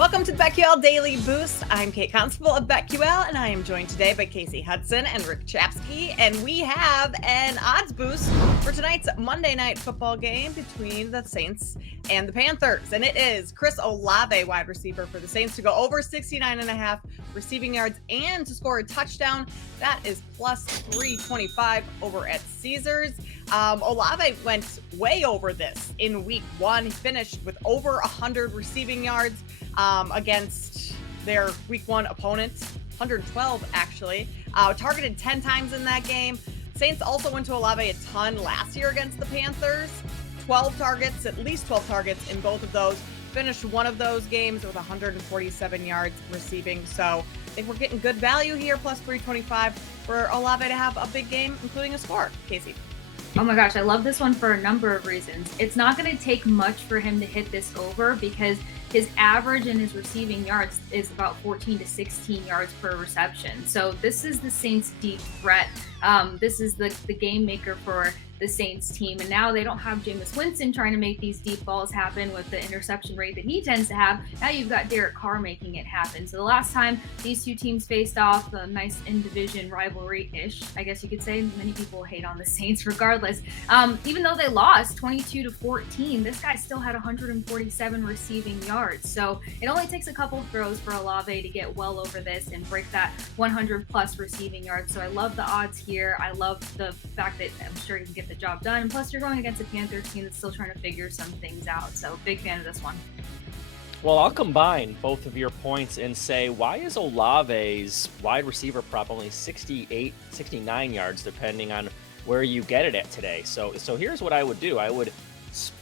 Welcome to the BetQL Daily Boost. I'm Kate Constable of BetQL, and I am joined today by Casey Hudson and Rick Chapsky. And we have an odds boost for tonight's Monday night football game between the Saints and the Panthers. And it is Chris Olave, wide receiver for the Saints, to go over 69.5 receiving yards and to score a touchdown. That is plus 325 over at Caesars. Olave went way over this in week one. He finished with over 100 receiving yards against their week one opponent, 112 actually. Targeted 10 times in that game. Saints also went to Olave a ton last year against the Panthers. 12 targets, at least 12 targets in both of those. Finished one of those games with 147 yards receiving. So I think we're getting good value here, plus 325 for Olave to have a big game, including a score. Casey. Oh my gosh, I love this one for a number of reasons. It's not going to take much for him to hit this over because his average in his receiving yards is about 14 to 16 yards per reception. So this is the Saints' deep threat. This is the game maker for the Saints team. And now they don't have Jameis Winston trying to make these deep balls happen with the interception rate that he tends to have. Now you've got Derek Carr making it happen. So the last time these two teams faced off, a nice in-division rivalry-ish, I guess you could say. Many people hate on the Saints regardless. Even though they lost 22-14, this guy still had 147 receiving yards. So it only takes a couple throws for Olave to get well over this and break that 100-plus receiving yards. So I love the odds here. I love the fact that I'm sure he can get the job done. And plus, you're going against a Panthers team that's still trying to figure some things out. So big fan of this one. Well, I'll combine both of your points and say, why is Olave's wide receiver prop only 68, 69 yards, depending on where you get it at today? So here's what I would do. I would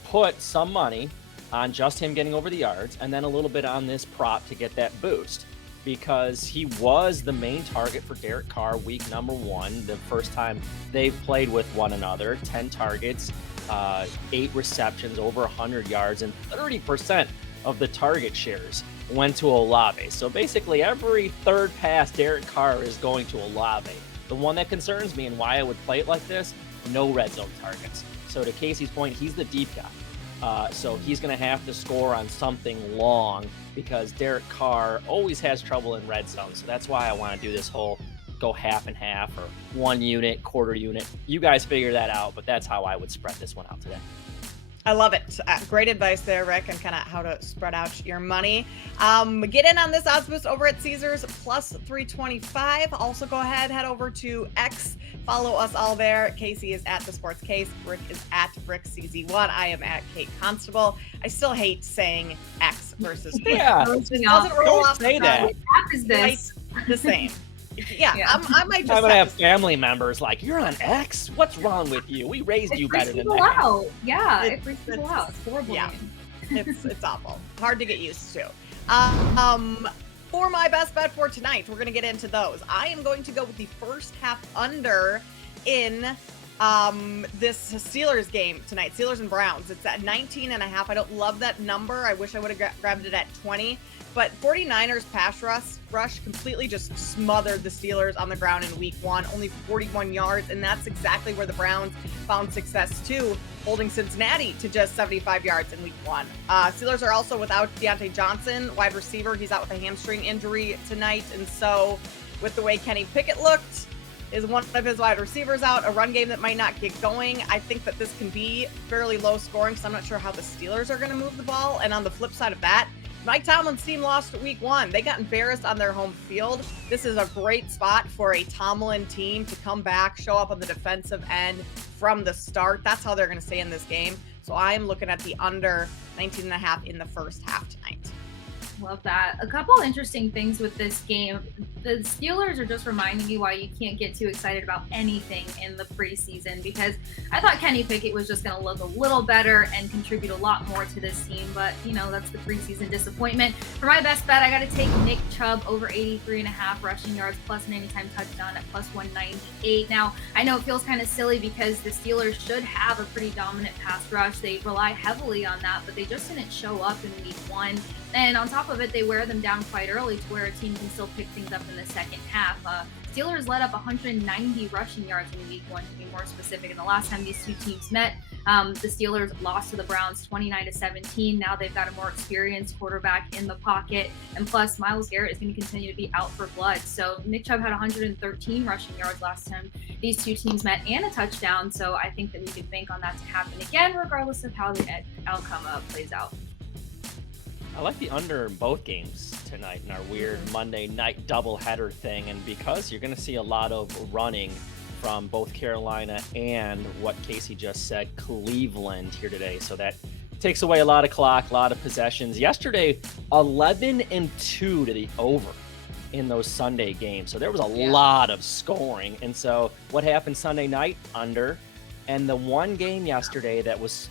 put some money on just him getting over the yards and then a little bit on this prop to get that boost, because he was the main target for Derek Carr week number one, the first time they've played with one another. 10 targets, 8 receptions, over 100 yards, and 30% of the target shares went to Olave. So basically every third pass Derek Carr is going to Olave. The one that concerns me and why I would play it like this, no red zone targets. So to Casey's point, he's the deep guy. So he's going to have to score on something long because Derek Carr always has trouble in red zone. So that's why I want to do this whole go half and half or 1 unit, quarter unit. You guys figure that out, but that's how I would spread this one out today. I love it. Great advice there, Rick, on kind of how to spread out your money. Get in on this odds boost over at Caesars, plus 325. Also, go ahead, head over to X. Follow us all there. Casey is at The Sports Case. Rick is at RickCZ1. I am at Kate Constable. I still hate saying X versus Twitter. Yeah, it doesn't roll off say the that. What app is this? The same. Yeah. I might just I'm gonna have family members like, you're on X? What's wrong with you? We raised you better than that. Out. Yeah, it freaks people out. It's horrible. Yeah, it's awful. Hard to get used to. For my best bet for tonight, we're going to get into those. I am going to go with the first half under in this Steelers game tonight, Steelers and Browns. It's at 19.5. I don't love that number. I wish I would have grabbed it at 20. But 49ers pass rush completely just smothered the Steelers on the ground in week one, only 41 yards. And that's exactly where the Browns found success too, holding Cincinnati to just 75 yards in week one. Steelers are also without Deontay Johnson, wide receiver. He's out with a hamstring injury tonight. And so with the way Kenny Pickett looked, is one of his wide receivers out, a run game that might not get going. I think that this can be fairly low scoring, so I'm not sure how the Steelers are going to move the ball. And on the flip side of that, Mike Tomlin's team lost week one. They got embarrassed on their home field. This is a great spot for a Tomlin team to come back, show up on the defensive end from the start. That's how they're going to stay in this game. So I'm looking at the under 19.5 in the first half tonight. Love that. A couple interesting things with this game. The Steelers are just reminding me why you can't get too excited about anything in the preseason, because I thought Kenny Pickett was just going to look a little better and contribute a lot more to this team, but that's the preseason disappointment. For my best bet, I got to take Nick Chubb over 83.5 rushing yards plus an anytime touchdown at plus 198. Now, I know it feels kind of silly because the Steelers should have a pretty dominant pass rush. They rely heavily on that, but they just didn't show up in week one. And on top top of it, they wear them down quite early to where a team can still pick things up in the second half. Steelers led up 190 rushing yards in week 1, to be more specific. And the last time these two teams met, the Steelers lost to the Browns 29-17. Now they've got a more experienced quarterback in the pocket. And plus, Myles Garrett is going to continue to be out for blood. So Nick Chubb had 113 rushing yards last time these two teams met and a touchdown. So I think that we could bank on that to happen again, regardless of how the outcome plays out. I like the under in both games tonight in our weird Monday night doubleheader thing. And because you're going to see a lot of running from both Carolina and what Casey just said, Cleveland here today. So that takes away a lot of clock, a lot of possessions. Yesterday, 11-2 to the over in those Sunday games. So there was a lot of scoring. And so what happened Sunday night? Under. And the one game yesterday that was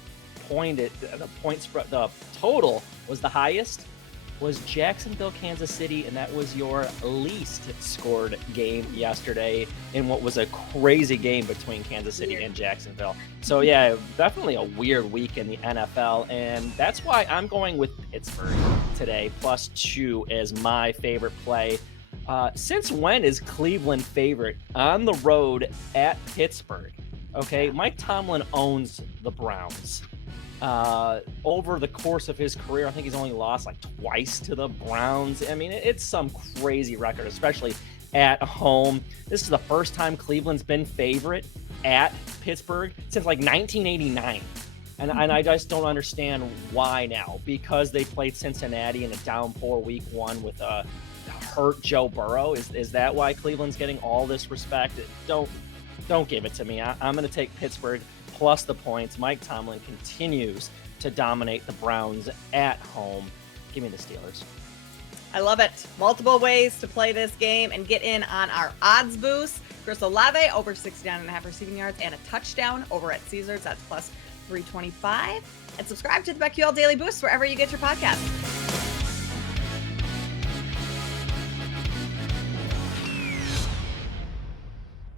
pointed, the point spread, the total was the highest, was Jacksonville, Kansas City, and that was your least scored game yesterday in what was a crazy game between Kansas City and Jacksonville. So yeah, definitely a weird week in the NFL, and that's why I'm going with Pittsburgh today, +2 as my favorite play. Since when is Cleveland favorite on the road at Pittsburgh? Okay, Mike Tomlin owns the Browns. Over the course of his career, I think he's only lost like twice to the Browns. I mean, it's some crazy record, especially at home. This is the first time Cleveland's been favorite at Pittsburgh since like 1989. And I just don't understand why now. Because they played Cincinnati in a downpour week 1 with a hurt Joe Burrow. Is that why Cleveland's getting all this respect? Don't give it to me. I'm going to take Pittsburgh plus the points. Mike Tomlin continues to dominate the Browns at home. Give me the Steelers. I love it. Multiple ways to play this game and get in on our odds boost. Chris Olave over 69.5 receiving yards and a touchdown over at Caesars. That's plus 325. And subscribe to the BetQL Daily Boost wherever you get your podcasts.